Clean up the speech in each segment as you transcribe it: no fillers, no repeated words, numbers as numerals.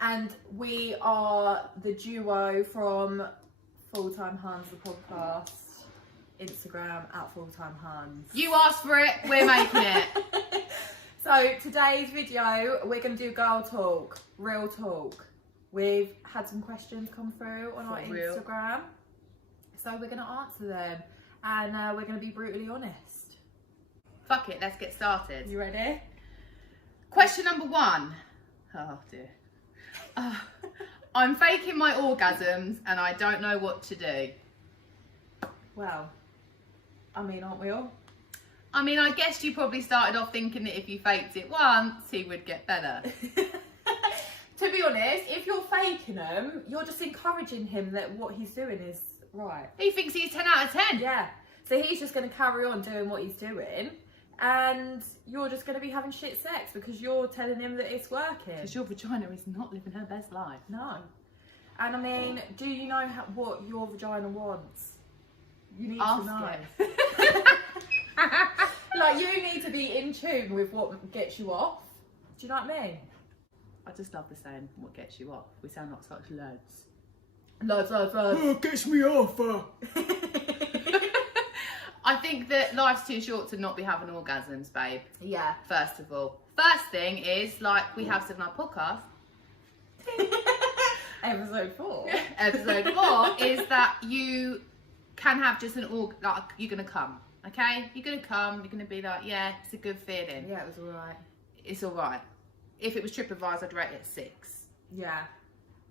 And we are the duo from Full-Time Huns, the podcast. Instagram at Full-Time Huns. You asked for it, we're making it. So today's video, we're going to do girl talk, real talk. We've had some questions come through on our Instagram. So we're going to answer them. And we're going to be brutally honest. Fuck it, let's get started. You ready? Question number 1. Oh dear. I'm faking my orgasms and I don't know what to do. Well, I mean, aren't we all? I mean, I guess you probably started off thinking that if you faked it once, he would get better. To be honest, if you're faking them, you're just encouraging him that what he's doing is right. He thinks he's 10 out of 10. Yeah. So he's just going to carry on doing what he's doing. And you're just going to be having shit sex because you're telling him that it's working. Because your vagina is not living her best life. No. And I mean, do you know what your vagina wants? You need to know. Like, you need to be in tune with what gets you off. Do you know what I mean? I just love the saying, what gets you off? We sound like such lads. Lads. Oh, gets me off. I think that life's too short to not be having orgasms, babe. Yeah. First of all. First thing is, like we have said in our podcast. Episode 4. Episode 4 is that you can have just an like you're gonna come, okay? You're gonna come. You're gonna be like, yeah, it's a good feeling. Yeah, it was alright. It's alright. If it was TripAdvisor, I'd rate it 6. Yeah.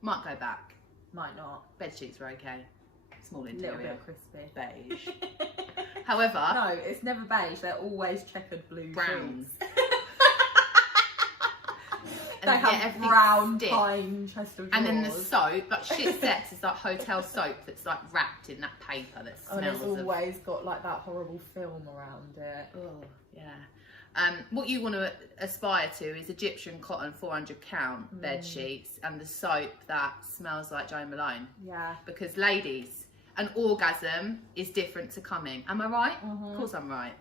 Might go back. Might not. Bed sheets were okay. Small A interior. little bit crispy. Beige. However, no, it's never beige. They're always checkered blue browns. They have brown pine chest of drawers. And then the soap, like shit sex is like hotel soap that's like wrapped in that paper that smells. And it's always got like that horrible film around it. Oh, yeah. What you want to aspire to is Egyptian cotton 400 count bed sheets and the soap that smells like Jo Malone. Yeah. Because ladies, an orgasm is different to coming. Am I right? Of course I'm right.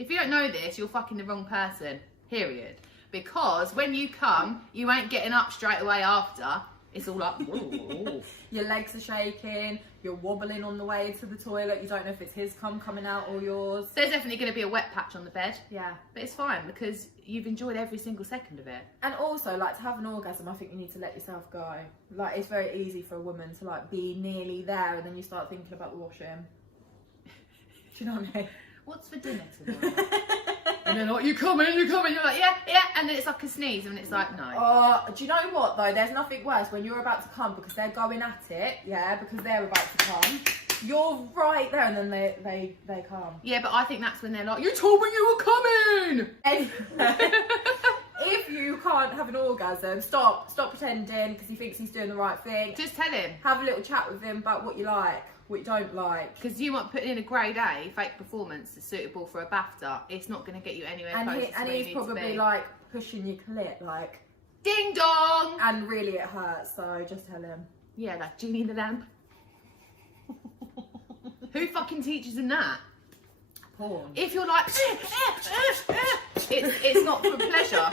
If you don't know this, you're fucking the wrong person. Period. Because when you come, you ain't getting up straight away after. It's all like, whoa. Your legs are shaking, you're wobbling on the way to the toilet, you don't know if it's his cum coming out or yours. There's definitely going to be a wet patch on the bed. Yeah. But it's fine because you've enjoyed every single second of it. And also, like, to have an orgasm, I think you need to let yourself go. Like, it's very easy for a woman to, like, be nearly there and then you start thinking about the washing. Do you know what I mean? What's for dinner tonight? And they're like, you coming? You're like, yeah. And then it's like a sneeze and it's like, no. Do you know what, though? There's nothing worse when you're about to come because they're going at it, yeah, because they're about to come. You're right there and then they come. Yeah, but I think that's when they're like, you told me you were coming! Anyway, if you can't have an orgasm, stop pretending because he thinks he's doing the right thing. Just tell him. Have a little chat with him about what you like, what you don't like. Because you might put in a grade A fake performance that's suitable for a BAFTA. It's not going to get you anywhere closer to where you need to be. And he's probably like pushing your clit, like ding dong, and really it hurts. So just tell him. Yeah, like Genie in the Lamp. Who fucking teaches him that? Porn. If you're like, it's not for pleasure.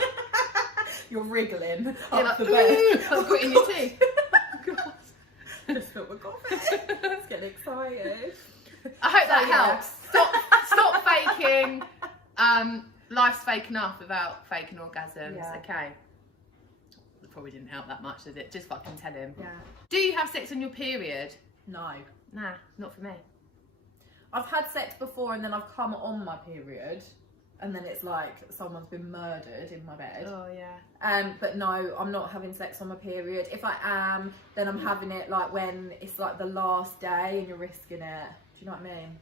You're wriggling You're up like, the bed. I've got it in your teeth. God. Just got my coffee. It's getting excited. I hope that yeah. helps. Stop faking. Life's fake enough without faking orgasms. Yeah. Okay. It probably didn't help that much, did it? Just fucking tell him. Yeah. Do you have sex on your period? No. Nah, not for me. I've had sex before and then I've come on my period and then it's like someone's been murdered in my bed. Oh yeah. But no, I'm not having sex on my period. If I am, then I'm having it like when it's like the last day and you're risking it. Do you know what I mean?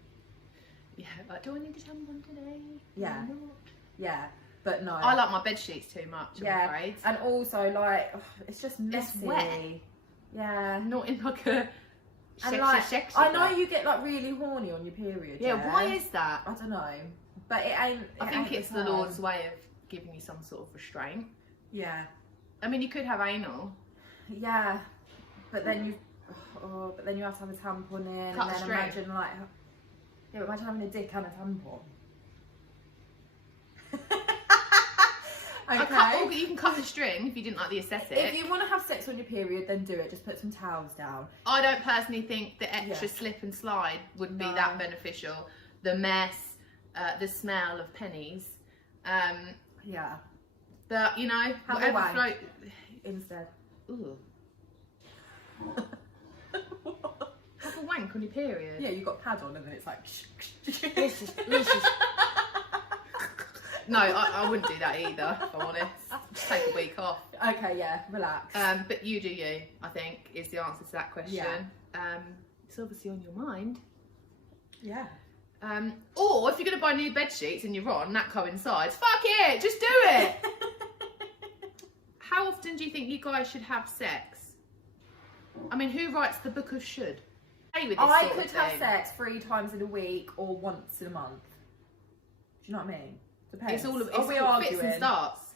Yeah, like, do I need to tampon today? Yeah. No, not. Yeah, but no. I like my bed sheets too much, I'm afraid. And also like, it's just messy. It's wet. Yeah. Not in like a And like, I know you get like really horny on your period. Yeah, why is that? I don't know. But it ain't. I think it's the Lord's way of giving you some sort of restraint. Yeah. I mean, you could have anal. Yeah, but then you have to have a tampon in, Cut and then string. imagine like, yeah, imagine having a dick and a tampon. Okay. You can cut the string if you didn't like the aesthetic. If you want to have sex on your period, then do it. Just put some towels down. I don't personally think the extra slip and slide would be that beneficial. The mess, the smell of pennies. Yeah. The, you know, have whatever a wank float instead. Ooh. Have a wank on your period. Yeah, you got pad on and then it's like. No, I wouldn't do that either, if I'm honest. Just take a week off. Okay, yeah, relax. But you do you, I think, is the answer to that question. Yeah. It's obviously on your mind. Yeah. Or if you're going to buy new bed sheets and you're on, that coincides, fuck it, just do it. How often do you think you guys should have sex? I mean, who writes the book of should? With this I sort of could have thing. sex 3 times in a week or once in a month. Do you know what I mean? Depends. It's all Are we arguing? fits and starts.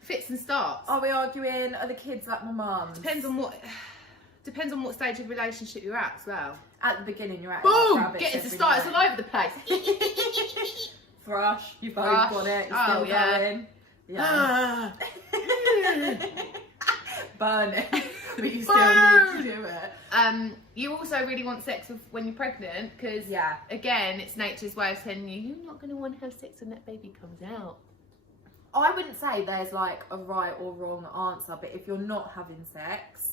Fits and starts. Are we arguing? Are the kids like my mum's? Depends on what stage of relationship you're at as well. At the beginning, you're at Boom! Get it to start. It's all over the place. Thrush. You've both Thrush. got it. You're Oh, still yeah. going. Yeah. Burn it. But you still need to do it. You also really want sex when you're pregnant because, again, it's nature's way of telling you you're not going to want to have sex when that baby comes out. I wouldn't say there's like a right or wrong answer, but if you're not having sex,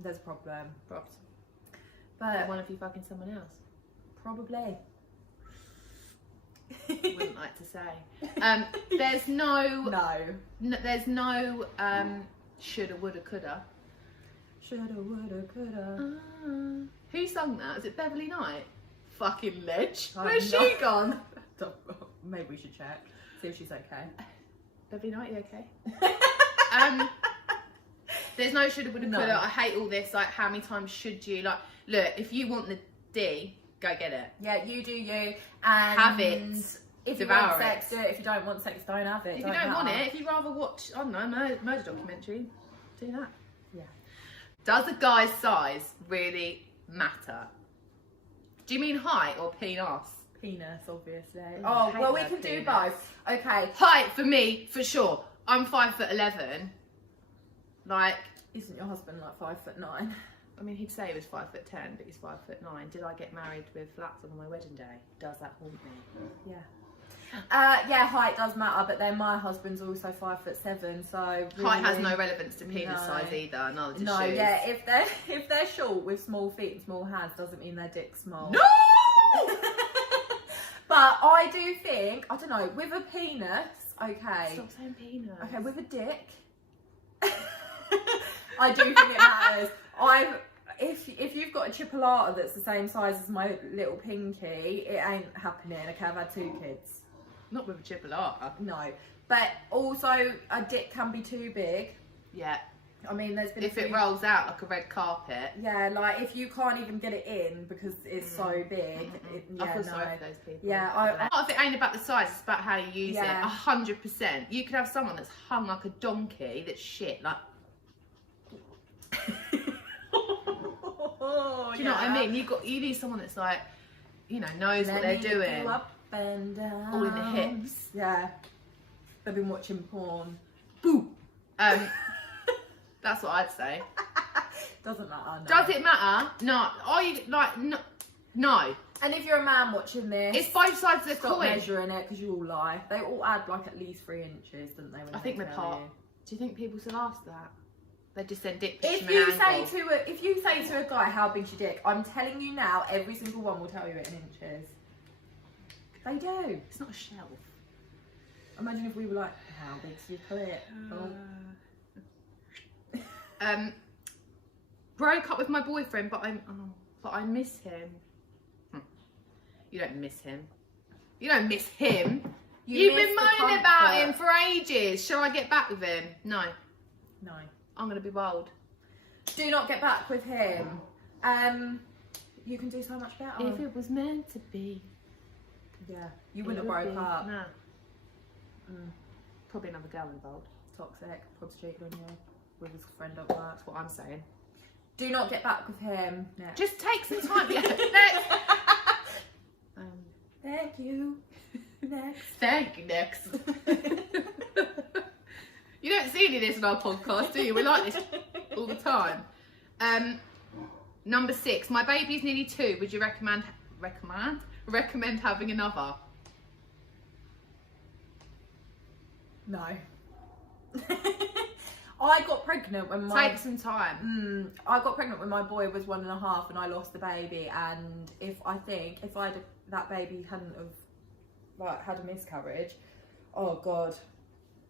there's a problem. Props. But one of you fucking someone else. Probably. Wouldn't like to say. There's no there's no shoulda, woulda, coulda. Shoulda, woulda, coulda. Who sung that? Is it Beverly Knight? Fucking ledge. I'm Where's not- she gone? Maybe we should check. See if she's okay. Beverly Knight, you okay? There's no shoulda, woulda, coulda. I hate all this. Like, how many times should you? Like, look, if you want the D, go get it. Yeah, you do you. And have it. If you Devour want sex, do it. If you don't want sex, don't have it. If you don't want it, if you'd rather watch, I don't know, murder documentary, do that. Yeah. Does a guy's size really matter? Do you mean height or penis? Penis, obviously. I Oh, hate well, we that can do penis. both. Okay. Height for me, for sure. I'm 5'11". Like, Isn't your husband like 5'9"? I mean, he'd say he was 5'10", but he's 5'9". Did I get married with flats on my wedding day? Does that haunt me? Yeah. Yeah, height does matter, but then my husband's also 5'7", so really, Height has no relevance to penis No. size either. Neither does No, shoes. yeah, if they're short with small feet and small hands, doesn't mean their dick's small. No. But I do think, I don't know, with a penis, okay. Stop saying penis. Okay, with a dick, I do think it matters. If you've got a chipolata that's the same size as my little pinky, it ain't happening. Okay, I've had 2 kids. Not with a chipolata. No, but also a dick can be too big. Yeah. I mean, there's been If it rolls out like a red carpet. Yeah, like if you can't even get it in because it's so big. I feel sorry for those people. Yeah, Part of it ain't about the size, it's about how you use Yeah. it. 100%. You could have someone that's hung like a donkey that's shit. Like, Oh, do you know what I mean? You need someone that's like, you know, knows what they're doing. Up and down. All in the hips. Yeah. They've been watching porn. Boo. That's what I'd say. Doesn't matter. No. Does it matter? No. Are you like no? And if you're a man watching this, It's both sides of the stop coin. measuring it because you all lie. They all add like at least 3 inches, don't they? When I think they we're tell part. you. Do you think people still ask that? They just send dick pics If from an you angle. say to a guy how big's your dick, I'm telling you now, every single one will tell you it in inches. They do. It's not a shelf. Imagine if we were like, how big's your clit? Broke up with my boyfriend, but I miss him. You don't miss him. You don't miss him. You've been moaning about him for ages. Shall I get back with him? No. No. I'm gonna be bold. Do not get back with him. You can do so much better. If it was meant to be. Yeah. You wouldn't have broke up. No. Probably another girl involved. Toxic. Probs cheated on you with his friend at work. That's what I'm saying. Do not get back with him. Next. Just take some time. Yeah. Next. Thank you. Next. Thank you. Next. You don't see any of this on our podcast, do you? We like this all the time. Number 6. My baby's nearly 2. Would you recommend having another? No. I got pregnant when Take some time. I got pregnant when my boy was 1.5 and I lost the baby. And if that baby hadn't have like had a miscarriage, oh god,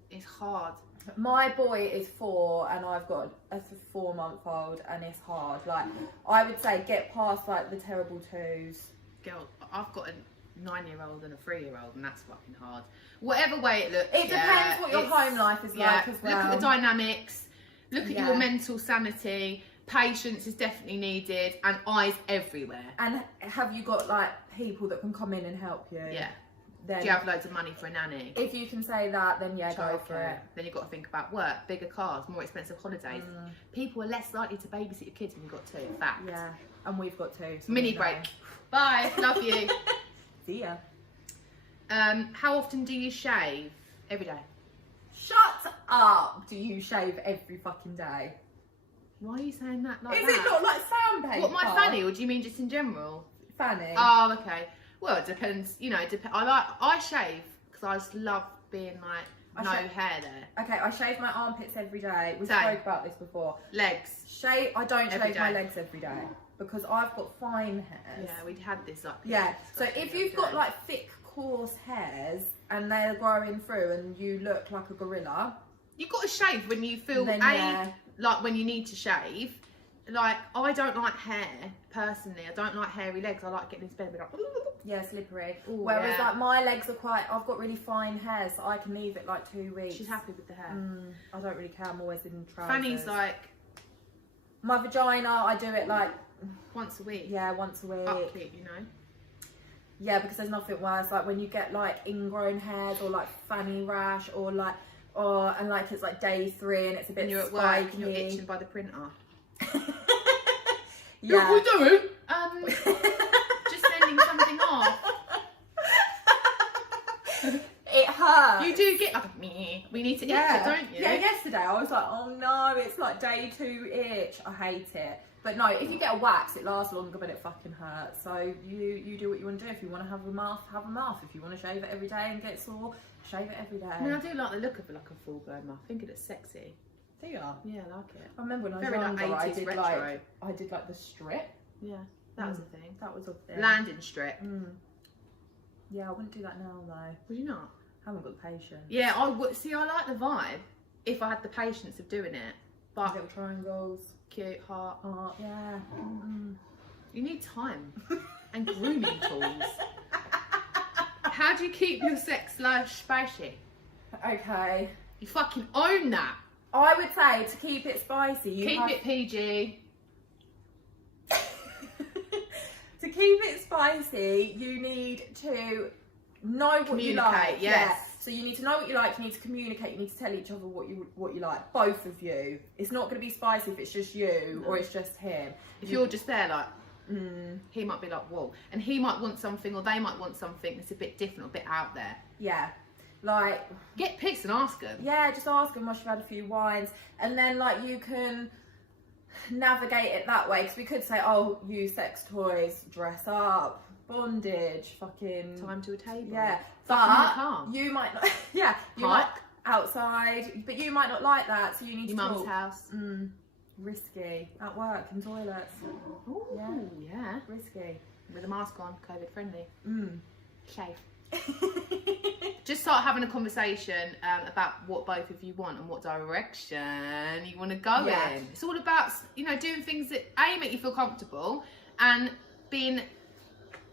it's hard. My boy is 4 and I've got a 4-month-old and it's hard. Like I would say, get past like the terrible 2s. Girl, I've got a 9-year-old and a 3-year-old, and that's fucking hard. Whatever way it looks. It depends what your home life is like as well. Look at the dynamics. Look at your mental sanity. Patience is definitely needed, and eyes everywhere. And have you got like people that can come in and help you? Yeah. Then do you have loads of money for a nanny? If you can say that, then yeah, go for it. Then you've got to think about work, bigger cars, more expensive holidays. People are less likely to babysit your kids when you've got 2. Fact. Yeah, and we've got 2. So Mini break. Bye. Love you. See ya. How often do you shave? Every day. Shut up! Do you shave every fucking day? Why are you saying that like Is that? it not like sandpaper? What, my fanny, or do you mean just in general? Fanny. Oh, okay. Well, it depends. You know, I shave because I just love being like no hair there. Okay, I shave my armpits every day. We Same. spoke about this before. Legs. I don't Every shave day. my legs every day because I've got fine hairs. Yeah, we'd had this up. Yeah, so if you've got like thick, coarse hairs and they're growing through and you look like a gorilla, you've got to shave when you feel then, like when you need to shave. Like, I don't like hair personally. I don't like hairy legs. I like getting into bed and be like, yeah, slippery. Ooh, whereas like my legs are I've got really fine hair, so I can leave it like 2 weeks. She's happy with the hair. I don't really care. I'm always in trousers. Fanny's like my vagina. I do it like once a week. Yeah, once a week. Upkeep, you know. Yeah, because there's nothing worse like when you get like ingrown hairs or like fanny rash or like and like it's like day 3 and it's a bit When you're at spiky. work and you're itching by the printer. Yeah. What are we doing? Just sending something off. It hurts. You do get like me. We need to itch it, don't you? Yeah, yesterday I was like, oh no, it's like day 2 itch. I hate it. But no, if you get a wax, it lasts longer, but it fucking hurts. So you do what you want to do. If you want to have a muff, have a muff. If you want to shave it every day and get sore, shave it every day. I mean, I do like the look of like a full blown muff. I think it looks sexy. Do you? Yeah, I like it. I remember when I was Very like younger, 80s retro. I did like the strip. Yeah, that was a thing. That was a thing. Landing strip. Yeah, I wouldn't do that now though. Would you not? I haven't got the patience. Yeah, I would. See, I like the vibe if I had the patience of doing it. But little triangles. cute, heart. Oh, yeah. You need time and grooming tools. How do you keep your sex life spicy? Okay. You fucking own that. I would say to keep it spicy, Keep it PG. To keep it spicy, you need to know what you like. Yes. Yeah. So you need to know what you like. You need to communicate. You need to tell each other what you like. Both of you. It's not going to be spicy if it's just you or it's just him. If you're just there, like, he might be like, whoa, and he might want something, or they might want something that's a bit different, a bit out there. Yeah. Like, get pissed and ask them. Yeah, just ask them once you've had a few wines, and then like you can navigate it that way. Because we could say, oh, use sex toys, dress up, bondage, fucking time to a table. Yeah, but you might not. Yeah, you might outside, but you might not like that. So you need your to mum's house. Risky at work in toilets. Ooh, yeah, risky with a mask on, COVID friendly. Shave. Just start having a conversation about what both of you want and what direction you want to go in. It's all about, you know, doing things that make you feel comfortable and being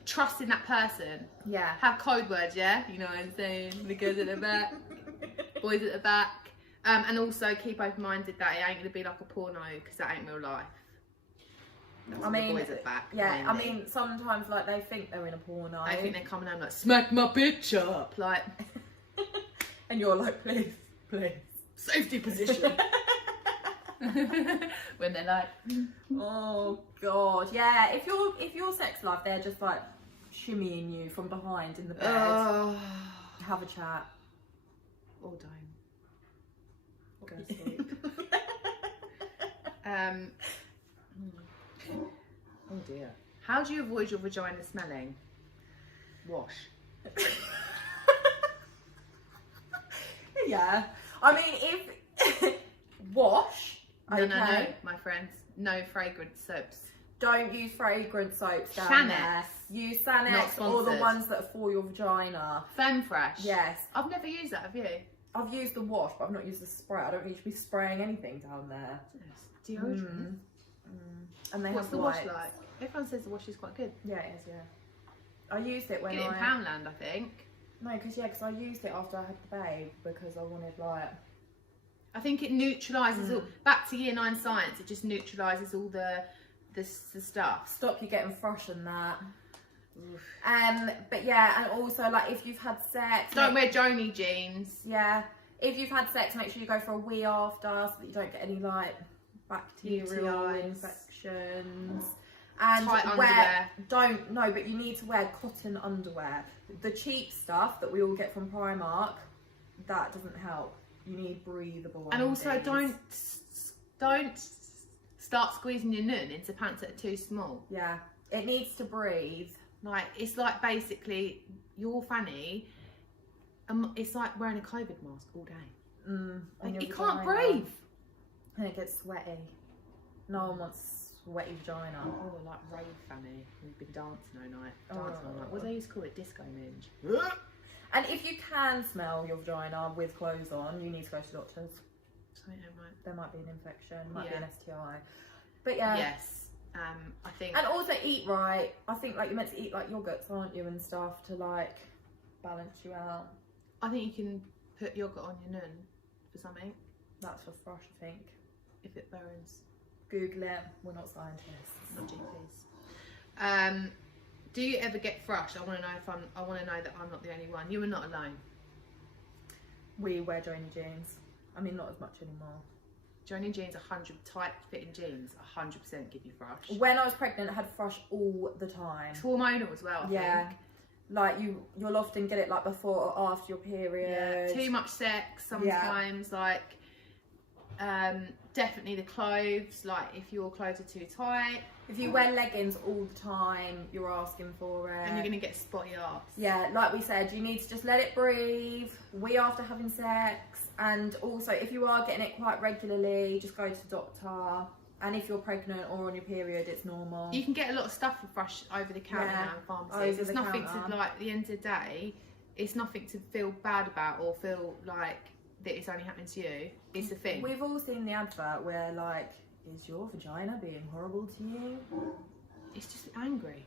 trusting that person. Yeah. Have code words, yeah? You know what I'm saying? The girls at the back, boys at the back. And also keep open-minded that it ain't going to be like a porno, because that ain't real life. I mean, the boys at the back, yeah, mainly. I mean, sometimes like they think they're in a porno. They think they're coming home like, smack my bitch up. Like, and you're like, please, safety position. when they're like, oh god, yeah. If your sex life, they're just like shimmying you from behind in the bed. Have a chat. Or don't. Go and sleep. Oh dear. How do you avoid your vagina smelling? Wash. Yeah. I mean, if wash. No, Okay. no, my friends. No fragrant soaps. Don't use fragrant soaps down Xanax. there. Use Not Xanax or the sponsored. ones that are for your vagina. Femme Fresh. Yes. I've never used that, have you? I've used the wash, but I've not used the spray. I don't need to be spraying anything down there. Deodorant. And they What's have the wash wipes. like? Everyone says the wash is quite good. Yeah, it is, yeah. I used it when Get it in Poundland, I think. No, because I used it after I had the babe because I wanted, like... I think it neutralises all. Back to year 9 science, it just neutralises all the stuff. Stop you getting thrush and that. But yeah, and also, like, if you've had sex... Don't wear Joni jeans. Yeah. If you've had sex, make sure you go for a wee after so that you don't get any, like, bacterial UTIs. infections. And Tight underwear. But you need to wear cotton underwear. The cheap stuff that we all get from Primark, that doesn't help. You need breathable. And also, undies. don't start squeezing your nun into pants that are too small. Yeah, it needs to breathe. Like, it's like basically your fanny. It's like wearing a COVID mask all day. Like, You can't breathe. And it gets sweaty. No one wants sweaty vagina. Oh, like rave fanny. We've been dancing all night. Dancing all night. Oh. What do they used to call it? Disco minge. And if you can smell your vagina with clothes on, you need to go to doctors. There might be an infection, might be an STI. But yeah. Yes. I think. And also eat right. I think like you're meant to eat like yogurts, aren't you, and stuff to like balance you out. I think you can put yogurt on your nun for something That's for thrush, I think. if it burns. Google it. We're not scientists. Not GPs. Do you ever get thrush? I want to know I want to know that I'm not the only one. You are not alone. We wear Joni jeans. I mean, not as much anymore. Joni jeans, 100 tight fitting jeans, 100% give you thrush. When I was pregnant, I had thrush all the time. It's hormonal as well. I think. Like you'll often get it like before or after your period. Yeah, too much sex sometimes. Like, definitely the clothes. Like, if your clothes are too tight, If you wear leggings all the time, you're asking for it. and you're gonna get spotty arse. Yeah, like we said, you need to just let it breathe. Wee after having sex, and also if you are getting it quite regularly, just go to the doctor. And if you're pregnant or on your period, it's normal. You can get a lot of stuff for thrush over the counter now in pharmacies. Over It's the nothing counter. to, like, at the end of the day, it's nothing to feel bad about or feel like that it's only happening to you. It's a thing. We've all seen the advert where like, is your vagina being horrible to you? It's just angry.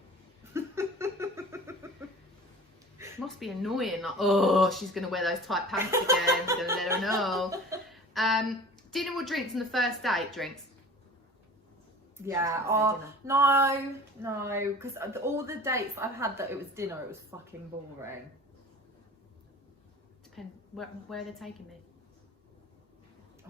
Must be annoying. Like, oh, she's going to wear those tight pants again. Going to let her know. Dinner or drinks on the first date? Drinks. Yeah. Dinner. No, because all the dates I've had that it was dinner, it was fucking boring. Depends where they're taking me.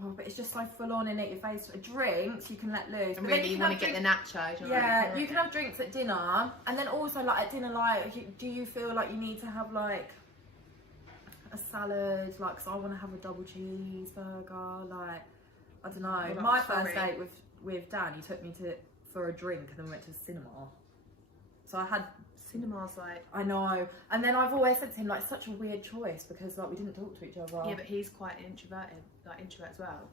Oh, but it's just so full on in it. Your face. Drinks you can let loose. And But then really, you can want to have get the nachos. Yeah, you can have drinks at dinner, and then also like at dinner, like, do you feel like you need to have like a salad? Like, 'cause I want to have a double cheeseburger. Like, I don't know. Well, My I'm first sorry. date with Dan, he took me for a drink, and then we went to the cinema. So I had. Cinema's like. I know, and then I've always said to him like, such a weird choice because like we didn't talk to each other. Yeah, but he's quite introverted, like introvert as well.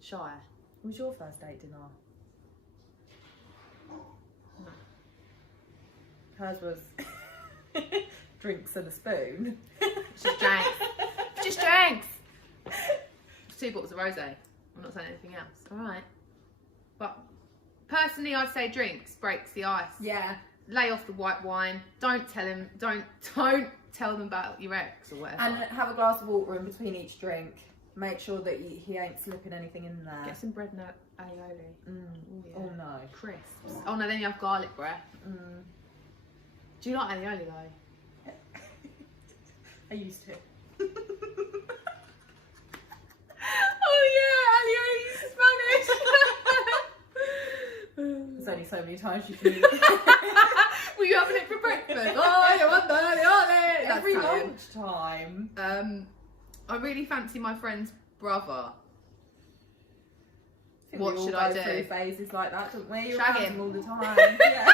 Shy. What was your first date dinner? No. Hers was drinks and a spoon. Just drinks. Just drinks. 2 bottles of rosé. I'm not saying anything else. All right. But personally, I'd say drinks breaks the ice. Yeah. Lay off the white wine. Don't tell them. Don't tell them about your ex or whatever. And have a glass of water in between each drink. Make sure that he ain't slipping anything in there. Get some bread and aioli. Mm. Yeah. Oh no. Crisps. Oh no, then you have garlic breath. Mm. Do you like aioli though? I used to. Oh yeah, aioli is Spanish. There's only so many times you can eat. Were you having it for breakfast? Oh, you want the aioli? Every That's Italian. lunchtime. I really fancy my friend's brother. think What we all should go I do? through phases like that, don't we? You're Shag around him. all the time. Yeah.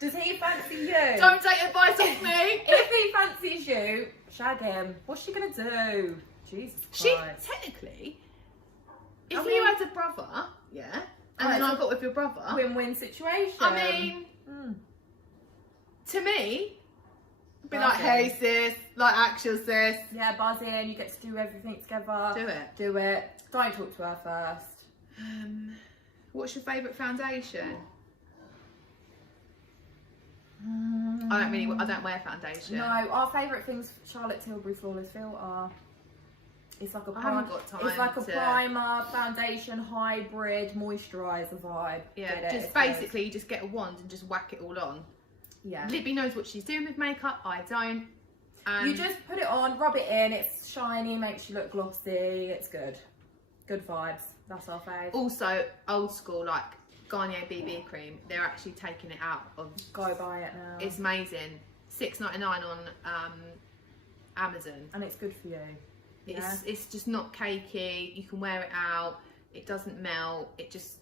Does he fancy you? Don't take advice off me. If he fancies you, shag him. What's she gonna do? Jesus She Christ. technically, if I you mean- had a brother, yeah, and then I got with your brother, Win-win situation. I mean, to me, be like, Buzzing. hey sis, like actual sis, Yeah, buzz in. You get to do everything together. do it. Do it. Don't talk to her first. What's your favourite foundation? I don't wear foundation. No, our favourite thing's Charlotte Tilbury Flawless Filter. It's like a I haven't got time. It's like a to- primer, foundation, hybrid, moisturiser vibe. Yeah, Get it, just it's basically you just get a wand and just whack it all on. good. Yeah. Libby knows what she's doing with makeup. I don't. You just put it on, rub it in. It's shiny, makes you look glossy. It's good. Good vibes. That's our fave. Also old school like Garnier BB cream. They're actually taking it out of. Go buy it now. It's amazing. $6.99 on Amazon. And it's good for you. Yeah. It's just not cakey. You can wear it out. It doesn't melt. It just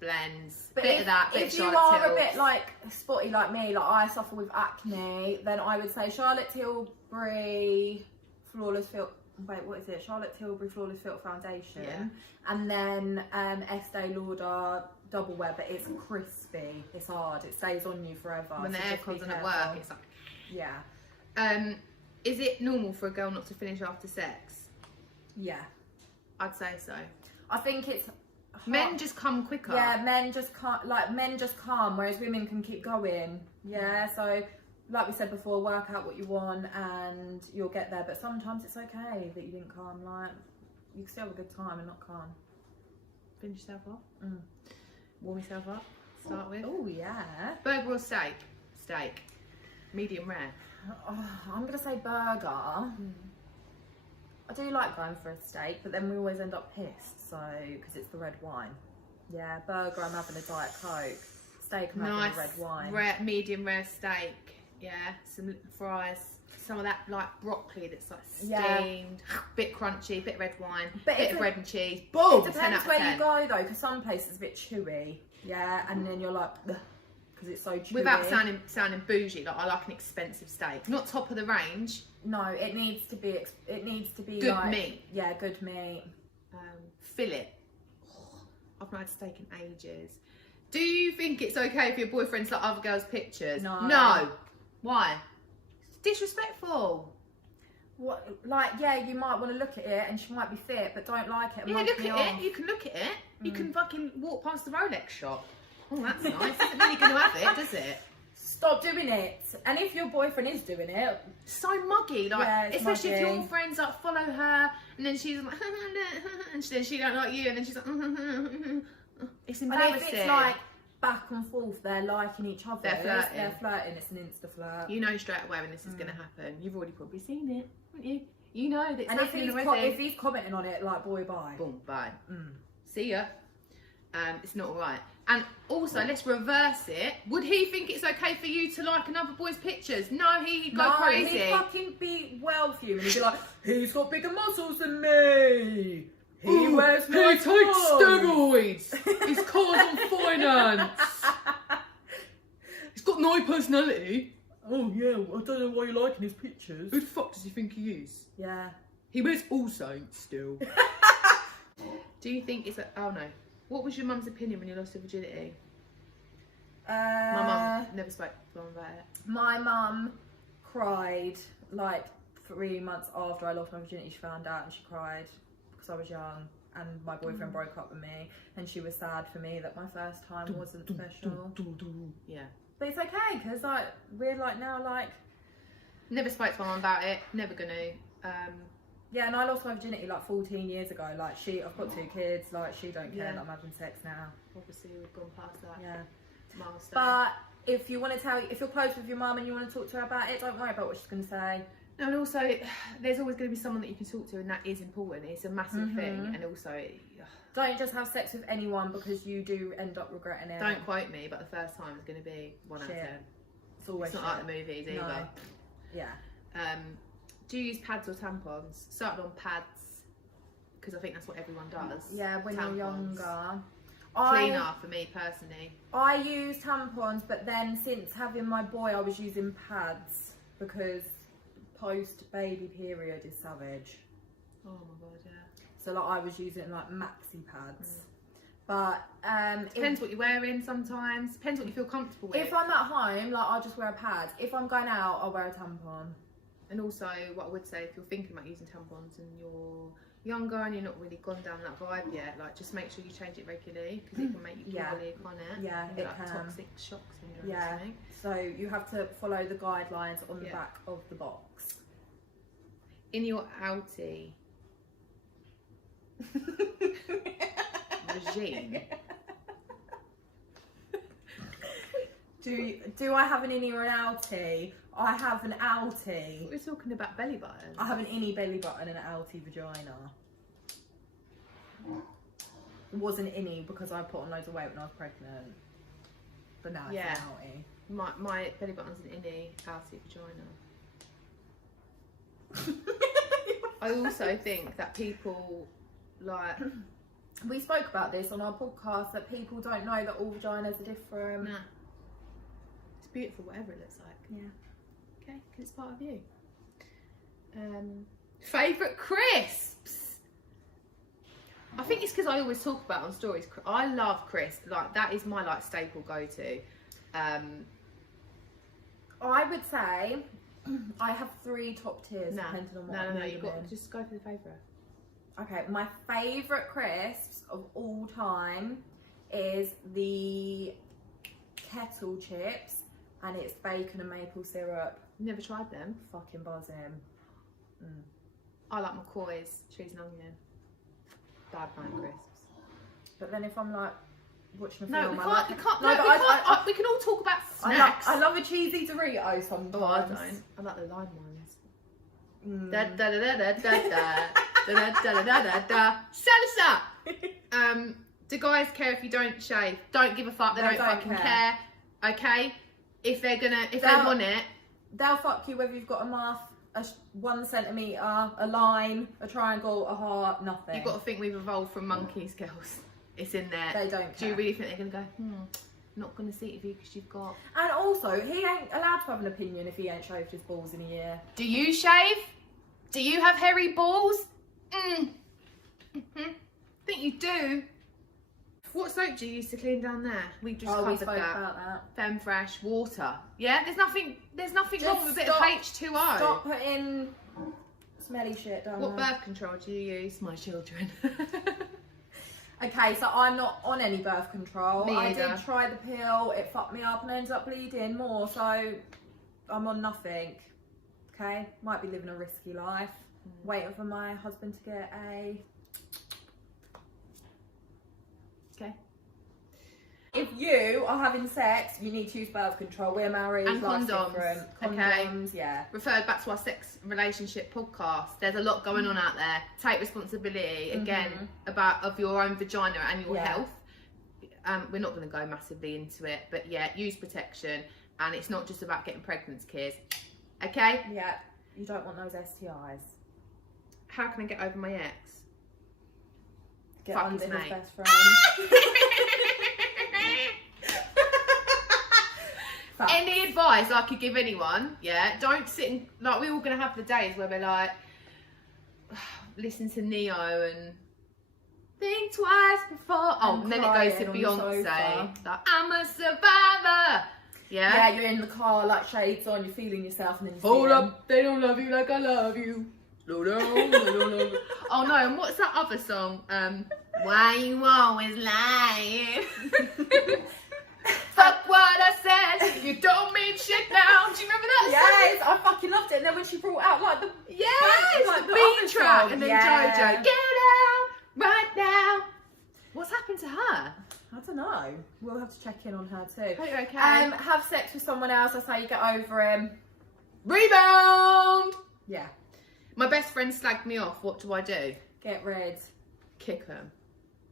blends. But Bit of that. Bit if of you Charlotte are a Tilbury. bit like spotty like me, like I suffer with acne, then I would say Charlotte Tilbury Flawless Filter. Wait, what is it? Charlotte Tilbury Flawless Filter Foundation, Yeah. and then Estee Lauder Double Wear, but it's crispy. It's hard. It stays on you forever. When the so just be aircon's on at careful. work, it's like. Yeah. Is it normal for a girl not to finish after sex? Yeah. I'd say so. I think it's Men just come quicker. Yeah, men just can't, like, men just come, whereas women can keep going. Yeah, so, like we said before, work out what you want and you'll get there. But sometimes it's okay that you didn't come. Like, you can still have a good time and not come. Finish yourself off. Warm yourself up. Start with. Oh, yeah. Burger or steak? Steak. Medium rare. Oh, I'm going to say burger. I do like going for a steak, but then we always end up pissed, so, because it's the red wine. Yeah, burger, I'm having a Diet Coke. Steak, I'm having a red wine. Rare, medium rare steak. Yeah, some fries. Some of that like broccoli that's like steamed, bit crunchy, bit red wine, bit of bread and cheese. Boom! It 10 depends out of where 10. you go though, because some places are a bit chewy. Yeah, and then you're like, because it's so chewy. Without sounding bougie, like I like an expensive steak, not top of the range. No, it needs to be. It needs to be Good like, meat. Yeah, good meat. Fillet. Oh, I've not had steak in ages. Do you think it's okay if your boyfriend's like other girls' pictures? No. No. Why? It's disrespectful. What? Like, yeah, you might want to look at it, and she might be fit, but don't like it. And Yeah, mug look me at off. it. You can look at it. You can fucking walk past the Rolex shop. Oh, that's nice. Isn't really going to have it, does it? Stop doing it. And if your boyfriend is doing it, So muggy, like Yeah, it's especially if muggy. your friends like follow her, and then she's like, and then she don't like you, and then she's like, it's and embarrassing. if it's like back and forth, they're liking each other. They're flirting. They're flirting. It's an insta flirt. You know straight away when this is going to happen. You've already probably seen it, haven't you? You know that it's And if happening he's, already. if he's commenting on it, like, boy, bye. Boom, bye. See ya. It's not alright. And also, let's reverse it. Would he think it's okay for you to like another boy's pictures? No, he'd go crazy. He'd fucking be well fuming. He'd be like, he's got bigger muscles than me. He wears nice clothes. steroids. His car's on finance. He's got no personality. Oh yeah, I don't know why you're liking his pictures. Who the fuck does he think he is? Yeah. He wears All Saints still. Do you think it's a... Oh no. What was your mum's opinion when you lost your virginity? My mum never spoke to mum about it. My mum cried like 3 months after I lost my virginity. She found out and she cried because I was young and my boyfriend broke up with me, and she was sad for me that my first time wasn't special. Yeah. But it's okay because like we're like now like Never spoke to my mum about it. Never gonna. yeah, and I lost my virginity like 14 years ago. Like I've got 2 kids. Like she don't care Yeah. that I'm having sex now. Obviously, we've gone past that Yeah. milestone. But if you want to if you're close with your mum and you want to talk to her about it, don't worry about what she's going to say. No, and also, there's always going to be someone that you can talk to, and that is important. It's a massive thing, and also, Don't just have sex with anyone because you do end up regretting it. don't quote me, but the first time is going to be 1 out of 10. It's always It's not like the movies either. No. Yeah. Do you use pads or tampons? Started on pads. because I think that's what everyone does. Yeah, when Tampons. you're younger. Cleaner for me personally. I use tampons, but then since having my boy, I was using pads because post-baby period is savage. Oh my god, yeah. So like I was using like maxi pads. But depends what you're wearing sometimes. Depends what you feel comfortable with. if I'm at home, like I'll just wear a pad. If I'm going out, I'll wear a tampon. And also, what I would say, if you're thinking about using tampons and you're younger and you're not really gone down that vibe yet, like just make sure you change it regularly because it can make you poorly, can't it? Yeah, and it like can. Toxic shock syndrome or something. So you have to follow the guidelines on the back of the box. In your outie regime. Do I have an innie or an outie? I have an outie. We're talking about belly button. I have an innie belly button and an outie vagina. It was an innie because I put on loads of weight when I was pregnant. But now it's an outie. My belly button's an innie, outie vagina. I also think that people like... We spoke about this on our podcast, that people don't know that all vaginas are different. Nah. It's beautiful whatever it looks like. Yeah. Okay, because it's part of you. Favourite crisps? I think it's because I always talk about it on stories. I love crisps. Like, that is my like staple go-to. I would say I have 3 top tiers depending on what I'm No, you've got in. just go for the favourite. Okay, my favourite crisps of all time is the kettle chips, and it's bacon and maple syrup. Never tried them. Fucking buzzing. I like McCoy's cheese and onion. Bad night crisps. But then if I'm like watching a No, film, we I can't. like We it. can't. No, No, but we can't. We can all talk about snacks. I love a cheesy Dorito sometimes. Oh, I don't. I like the lime ones. Da Da da da da da da da da da da da da. Salsa. Do guys care if you don't shave? Don't give a fuck. They don't fucking care. Okay. If they want it, they'll fuck you whether you've got a mouth, 1 centimetre, a line, a triangle, a heart, nothing. You've got to think we've evolved from monkeys, girls. It's in there. They don't care. Do you really think they're going to go, not going to see it with you because you've got... And also, he ain't allowed to have an opinion if he ain't shaved his balls in a year. Do you shave? Do you have hairy balls? Think you do. What soap do you use to clean down there? We just covered spoke about that. Femme Fresh water. Yeah, there's nothing wrong with a bit of H2O. Stop putting smelly shit down What there. birth control do you use? My children. Okay, so I'm not on any birth control. Me I either. did try the pill, it fucked me up and I ended up bleeding more, so I'm on nothing. Okay, might be living a risky life. Waiting for my husband to get a... Okay. If you are having sex, you need to use birth control. We're married. And life's condoms, different. okay? Condoms, yeah. Referred back to our sex relationship podcast. There's a lot going on out there. Take responsibility again of your own vagina and your health. We're not going to go massively into it, but yeah, use protection, and it's not just about getting pregnant, kids. Okay? Yeah, you don't want those STIs. How can I get over my ex? Get Fuck on his with his mate. best friend. Any advice I could give anyone? Yeah, don't sit and like we're all gonna have the days where we're like, listen to Neo and think twice before. Oh, and then it goes to Beyonce. Like, I'm a survivor. Yeah. Yeah, you're in the car, like shades on, you're feeling yourself, and then you Hold see up, they don't love you like I love you. Slow down, they don't love you. Oh no, and what's that other song? Why you always lying? Fuck what I said, you don't mean shit now. Do you remember that song? Yes, I fucking loved it. And then when she brought out like the like the the beat other track, song, and then yeah. Jojo, get out right now. What's happened to her? I don't know. We'll have to check in on her too. Hope you're okay. Have sex with someone else. That's how you get over him. Rebound. Yeah. My best friend slagged me off. What do I do? Get rid. Kick them.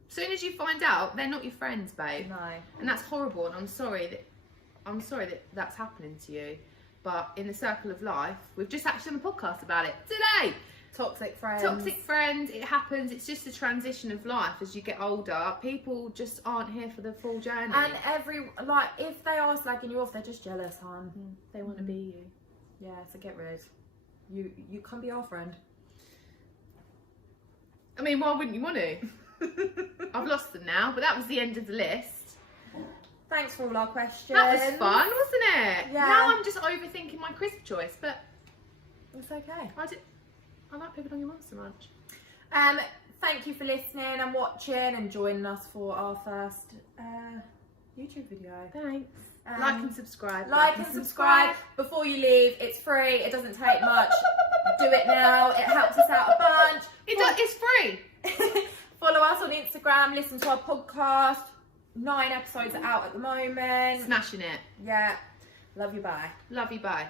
As soon as you find out, they're not your friends, babe. No. And that's horrible. And I'm sorry that that's happening to you. But in the circle of life, we've just actually done a podcast about it today. Toxic friends. Toxic friends, it happens. It's just a transition of life as you get older. People just aren't here for the full journey. And if they are slagging you off, they're just jealous, hon. They want to be you. Yeah, so get rid. You can be our friend. I mean, why wouldn't you want to? I've lost them now, but that was the end of the list. Thanks for all our questions. That was fun, wasn't it? Yeah. Now I'm just overthinking my crisp choice, but it's okay. I like Pippi Longmonster much. Thank you for listening and watching and joining us for our first YouTube video. Thanks. Like and subscribe. Like and subscribe. Before you leave, it's free. It doesn't take much. Do it now. It helps us out a bunch. It's free. Follow us on Instagram. Listen to our podcast. 9 episodes are out at the moment. Smashing it. Yeah. Love you. Bye. Love you. Bye.